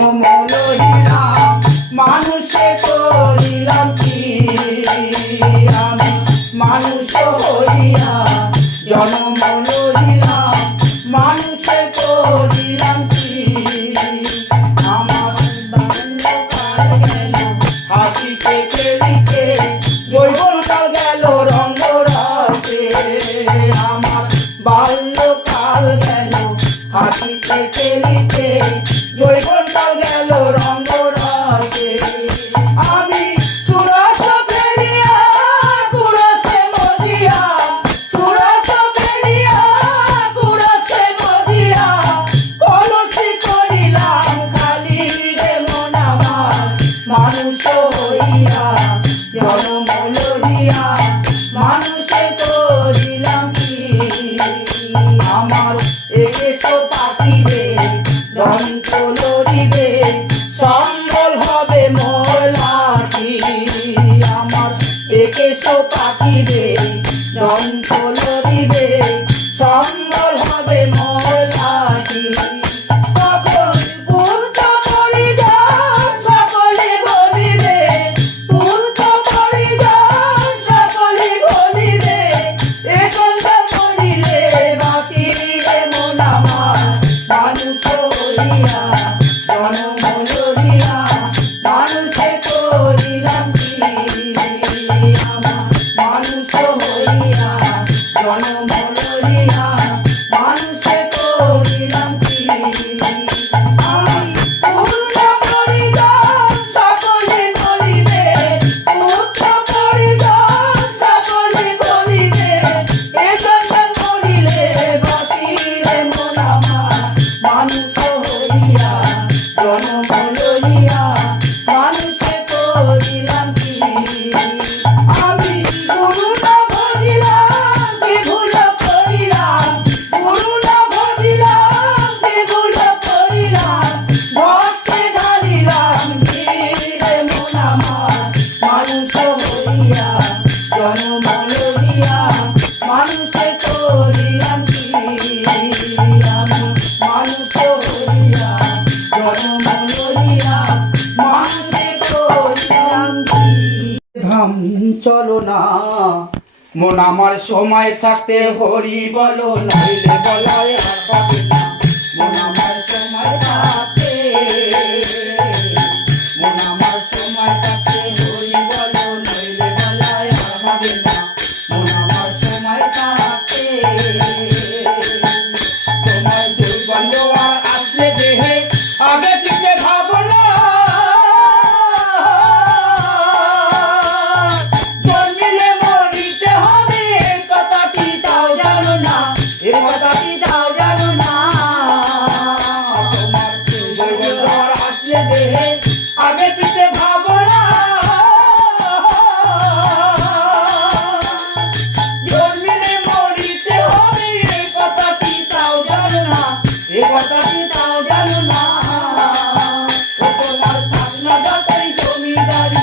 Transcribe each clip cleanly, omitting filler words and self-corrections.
লইলাম মানুষে করিলাম কি আমি মানুষ হইয়া জন্ম লইলাম মানুষে করিলাম কি আমার বাল্যকাল গেল হাসিতে খেলিতে যৌবনকাল গেল রঙ্গরসে আমার বাল্যকাল গেল হাসিতে খেলিতে যৌবনকাল গেল রঙ্গরসে আমি সুরস ফেলিয়া কুরসে মজিয়া সুরস ফেলিয়া কুরসে মজিয়া কলসি করিলাম খালি রে মন আমার মানুষ হইয়া জন্ম লইয়া মানুষে করিলাম কি আমার একেশো পাখিরে দন্ত লড়িবে সম্বল হবে মোলাটি আমার একেশো পাখিরে দন্ত লড়িবে সম্বল হবে মোলাটি তখন পুত্র পরিজন সকলে বলিবে পুত্র পরিজন সকলে বলিবে এ কথা বলিলে বাকি রে মন আমার মানুষ হইয়া জন্ম লইয়া মানুষে করিলাম কি আমার মানুষ হইয়া জন্ম লইয়া মানুষে করিলাম কি আমি পূর্ণ পরিজন সকলে বলিবে পুত্র পরিজন সকলে বলিবে এ জন্য বলিলে বাকি রে মন আমার মানুষ হইয়া জন্ম লইয়া মানুষে করিলাম কি আমি গুরু না ভজিলাম কি ভুল করিলাম গুরু না ভজিলাম কি ভুল করিলাম বর্ষে ঢালিলাম কি রে মন আমার মানুষ হইয়া জন্ম লইয়া মানুষে করিলাম কি আমি মানুষ হইয়া জন্ম লইয়া মানুষে করিলাম কি ধাম চলো না মন আমার সময় থাকতে হরি বলো নাইলে বলায় আর পাবে না মন আমার সময় থাকতে মন আমার সময় থাকতে হরি বলো নাইলে বলায় আর পাবে না মন আমার সময় থাকতে তোমার যৌবন জোয়ার আসলে দেহে আগে পিছে ভাবনা জন্মিলে মরিতে হবে এই কথাটি তাও জানো না এই কথাটি তাও জানো না তোমার যৌবন জোয়ার আসলে দেহে আগে পিছে ভাবনা জন্মিলে মরিতে হবে এই কথাটি তাও জানো না এই কথাটি তাও জানো না তোমার থাকনা যতই জমিদারি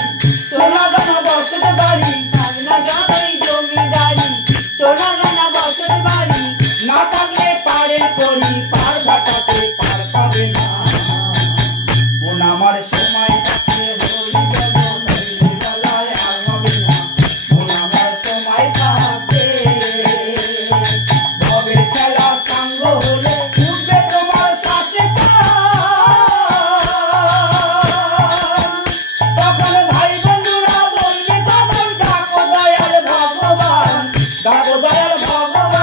সোনা দানা বসত বাড়ি থাকনা যতই জমিদারি সোনা দানা বসত বাড়ি না থাকলে পারে করি পার ঘাটাতে পার পাবে না মন আমার সময় থাকতে হরি বলো নইলে বলায় আর হবে না মন আমার সময় থাকতে ভবের খেলা সাঙ্গ হলে উঠবে তোমার শ্বাসে তখন ভাই বন্ধুরা বলবে তখন ডাকো দয়াল ভগবান ডাকো দয়াল ভগবান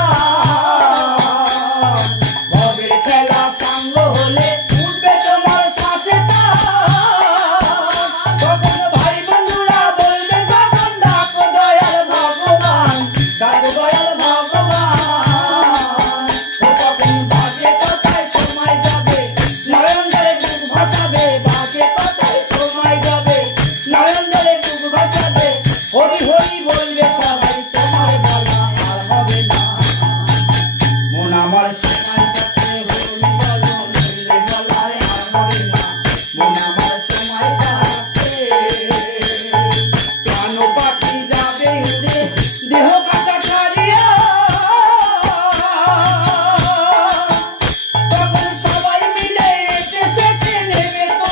ভবের খেলা সাঙ্গ হলে উঠবে তোমার শ্বাসে তখন ভাই বন্ধুরা বলবে তখন ডাকো দয়াল ভগবান ডাকো দয়াল ভগবান তখন বাজে কথায় সময় যাবে নয়ন জলে বুক ভাসাবে বাজে কথায় সময় যাবে নয়ন জলে বুক ভাসাবে হরি হরি বলবে সবাই তোমার বলা আর হবে না মন আমার সময় থাকতে হরি বলো নইলে বলায় আর হবে না মন আমার সময় থাকতে প্রাণ পাখি যাবে উড়ে দেহ কাটা ছাড়িয়া তখন সবাই মিলে এসে সেটে নেবে তো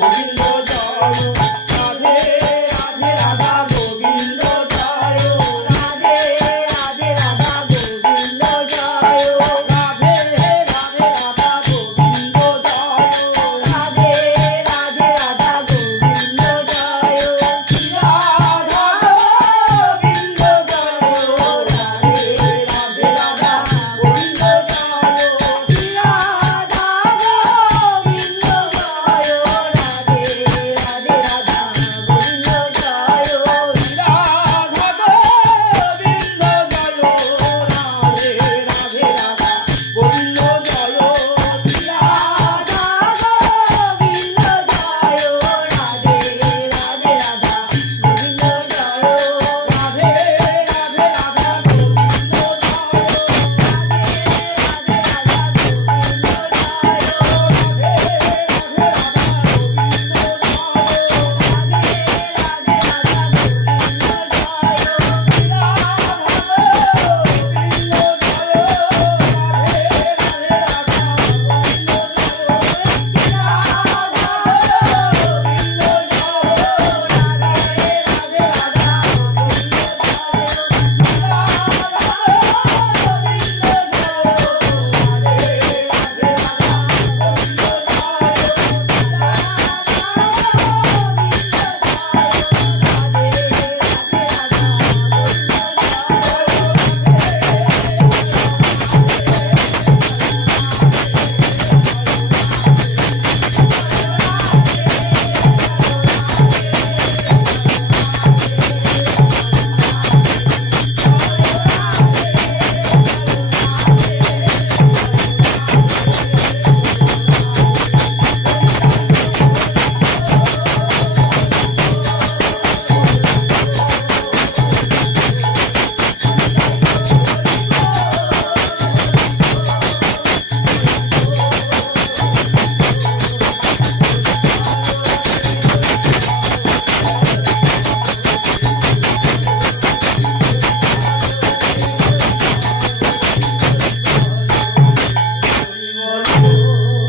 গোবিন্দ জয়